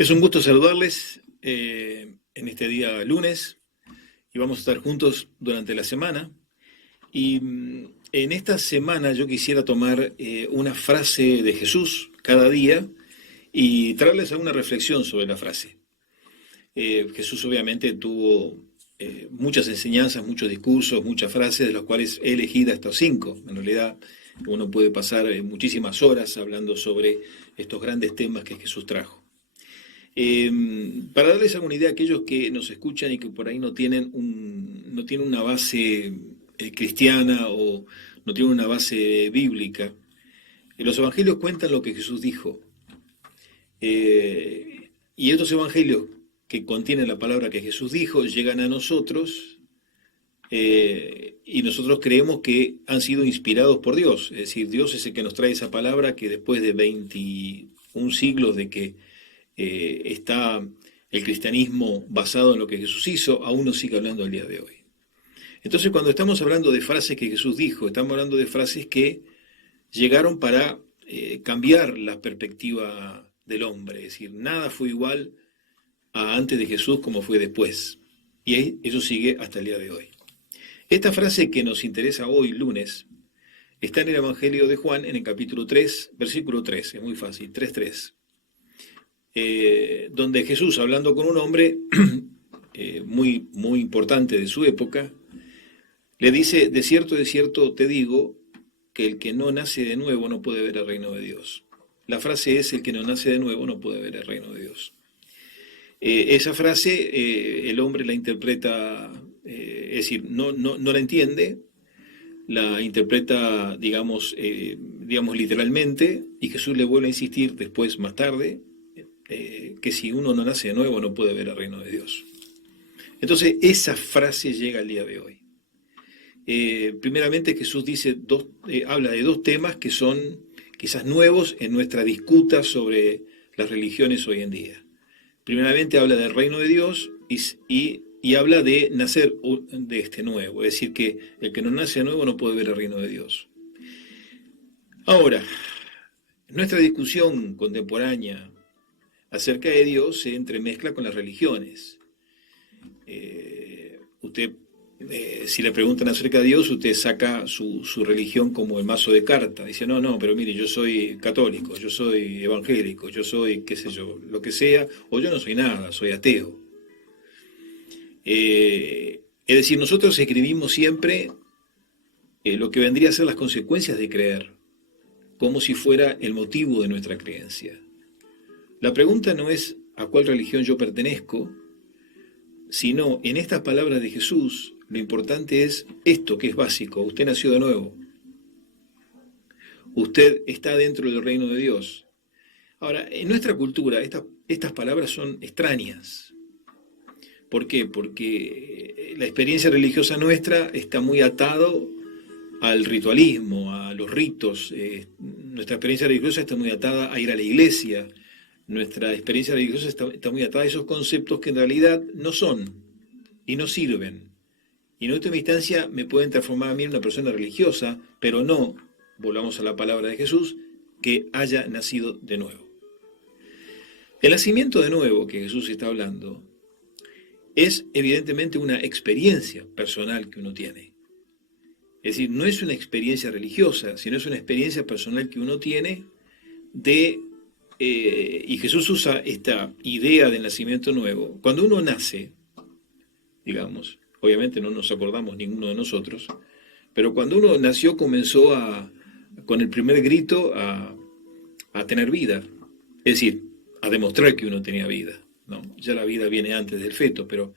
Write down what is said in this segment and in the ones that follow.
Es un gusto saludarles en este día lunes y vamos a estar juntos durante la semana. Y en esta semana yo quisiera tomar una frase de Jesús cada día y traerles alguna reflexión sobre la frase. Jesús obviamente tuvo muchas enseñanzas, muchos discursos, muchas frases, de las cuales he elegido estos 5. En realidad uno puede pasar muchísimas horas hablando sobre estos grandes temas que Jesús trajo. Para darles alguna idea a aquellos que nos escuchan y que por ahí no tienen una base cristiana o no tienen una base bíblica, los evangelios cuentan lo que Jesús dijo. Y estos evangelios que contienen la palabra que Jesús dijo llegan a nosotros y nosotros creemos que han sido inspirados por Dios. Es decir, Dios es el que nos trae esa palabra que después de 21 siglos de que está el cristianismo basado en lo que Jesús hizo, aún nos sigue hablando al día de hoy. Entonces, cuando estamos hablando de frases que Jesús dijo, estamos hablando de frases que llegaron para cambiar la perspectiva del hombre. Es decir, nada fue igual a antes de Jesús como fue después. Y eso sigue hasta el día de hoy. Esta frase que nos interesa hoy, lunes, está en el Evangelio de Juan, en el capítulo 3, versículo 3. Es muy fácil, 3:3. Donde Jesús, hablando con un hombre muy, muy importante de su época, le dice: de cierto te digo, que el que no nace de nuevo no puede ver el reino de Dios. La frase es: el que no nace de nuevo no puede ver el reino de Dios. Esa frase el hombre la interpreta, es decir, no la entiende, la interpreta, digamos literalmente, y Jesús le vuelve a insistir después, más tarde, que si uno no nace de nuevo no puede ver el reino de Dios. Entonces esa frase llega al día de hoy. Primeramente Jesús habla de 2 temas que son quizás nuevos en nuestra disputa sobre las religiones hoy en día. Primeramente habla del reino de Dios y habla de nacer de este nuevo, es decir, que el que no nace de nuevo no puede ver el reino de Dios. Ahora, nuestra discusión contemporánea acerca de Dios se entremezcla con las religiones. Si le preguntan acerca de Dios, usted saca su religión como el mazo de cartas. Dice: no, pero mire, yo soy católico, yo soy evangélico, yo soy, qué sé yo, lo que sea, o yo no soy nada, soy ateo. Es decir, nosotros escribimos siempre lo que vendría a ser las consecuencias de creer, como si fuera el motivo de nuestra creencia. La pregunta no es a cuál religión yo pertenezco, sino en estas palabras de Jesús, lo importante es esto que es básico: usted nació de nuevo. Usted está dentro del reino de Dios. Ahora, en nuestra cultura estas palabras son extrañas. ¿Por qué? Porque la experiencia religiosa nuestra está muy atado al ritualismo, a los ritos. Nuestra experiencia religiosa está muy atada a ir a la iglesia. Nuestra experiencia religiosa está muy atada a esos conceptos que en realidad no son y no sirven. Y en última instancia me pueden transformar a mí en una persona religiosa, pero no, volvamos a la palabra de Jesús, que haya nacido de nuevo. El nacimiento de nuevo que Jesús está hablando es evidentemente una experiencia personal que uno tiene. Es decir, no es una experiencia religiosa, sino es una experiencia personal que uno tiene y Jesús usa esta idea del nacimiento nuevo. Cuando uno nace, digamos, obviamente no nos acordamos ninguno de nosotros, pero cuando uno nació comenzó con el primer grito a tener vida, es decir, a demostrar que uno tenía vida, ¿no? Ya la vida viene antes del feto, pero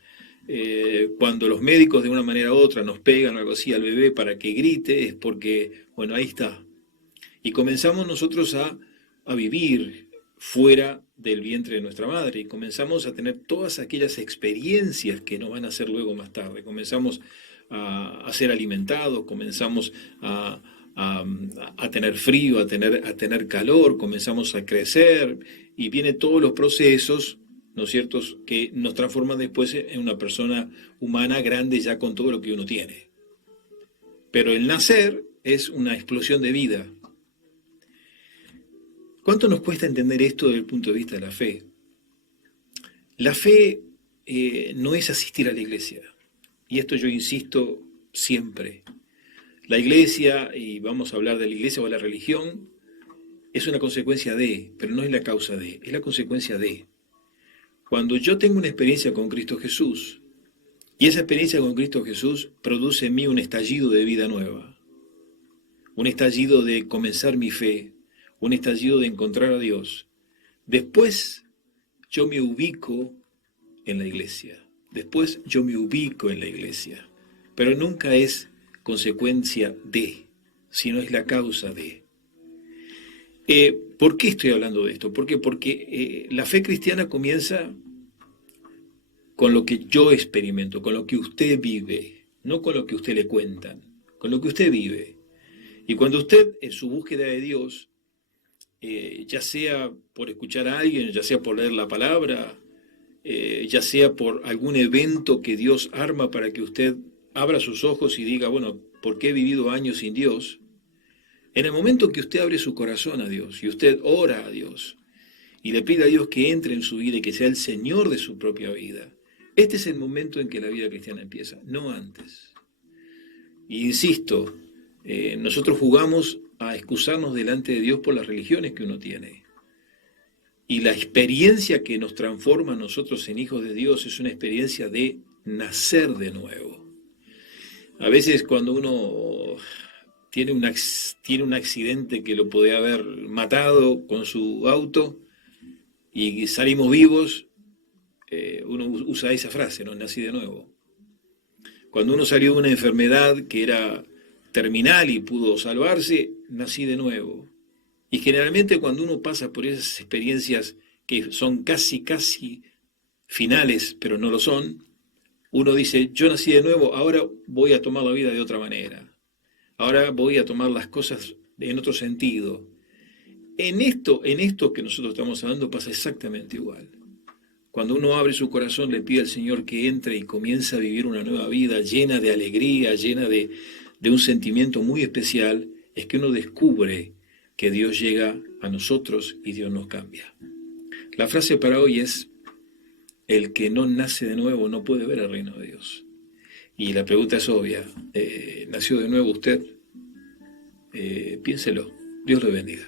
cuando los médicos de una manera u otra nos pegan o algo así al bebé para que grite, es porque, bueno, ahí está. Y comenzamos nosotros a vivir fuera del vientre de nuestra madre y comenzamos a tener todas aquellas experiencias que nos van a hacer luego más tarde. Comenzamos a ser alimentados, comenzamos a tener frío, a tener calor, comenzamos a crecer y vienen todos los procesos, ¿no es cierto?, que nos transforman después en una persona humana grande ya con todo lo que uno tiene. Pero el nacer es una explosión de vida. ¿Cuánto nos cuesta entender esto desde el punto de vista de la fe? La fe no es asistir a la iglesia, y esto yo insisto siempre. La iglesia, y vamos a hablar de la iglesia o de la religión, es una consecuencia de, pero no es la causa de, es la consecuencia de. Cuando yo tengo una experiencia con Cristo Jesús, y esa experiencia con Cristo Jesús produce en mí un estallido de vida nueva, un estallido de comenzar mi fe, un estallido de encontrar a Dios, después yo me ubico en la iglesia, después yo me ubico en la iglesia, pero nunca es consecuencia de, sino es la causa de. ¿Por qué estoy hablando de esto? ¿Por qué? Porque la fe cristiana comienza con lo que yo experimento, con lo que usted vive, no con lo que usted le cuentan, con lo que usted vive. Y cuando usted en su búsqueda de Dios, ya sea por escuchar a alguien, ya sea por leer la palabra, ya sea por algún evento que Dios arma para que usted abra sus ojos y diga, bueno, ¿por qué he vivido años sin Dios? En el momento que usted abre su corazón a Dios y usted ora a Dios y le pide a Dios que entre en su vida y que sea el Señor de su propia vida, este es el momento en que la vida cristiana empieza, no antes. Y insisto, nosotros jugamos a excusarnos delante de Dios por las religiones que uno tiene. Y la experiencia que nos transforma a nosotros en hijos de Dios es una experiencia de nacer de nuevo. A veces cuando uno tiene un accidente que lo puede haber matado con su auto y salimos vivos, uno usa esa frase, ¿no? Nací de nuevo. Cuando uno salió de una enfermedad que era terminal y pudo salvarse, nací de nuevo. Y generalmente cuando uno pasa por esas experiencias que son casi finales, pero no lo son, uno dice, yo nací de nuevo, ahora voy a tomar la vida de otra manera. Ahora voy a tomar las cosas en otro sentido. En esto que nosotros estamos hablando pasa exactamente igual. Cuando uno abre su corazón, le pide al Señor que entre y comienza a vivir una nueva vida llena de alegría, llena de un sentimiento muy especial, es que uno descubre que Dios llega a nosotros y Dios nos cambia. La frase para hoy es, el que no nace de nuevo no puede ver el reino de Dios. Y la pregunta es obvia, ¿nació de nuevo usted? Piénselo. Dios le bendiga.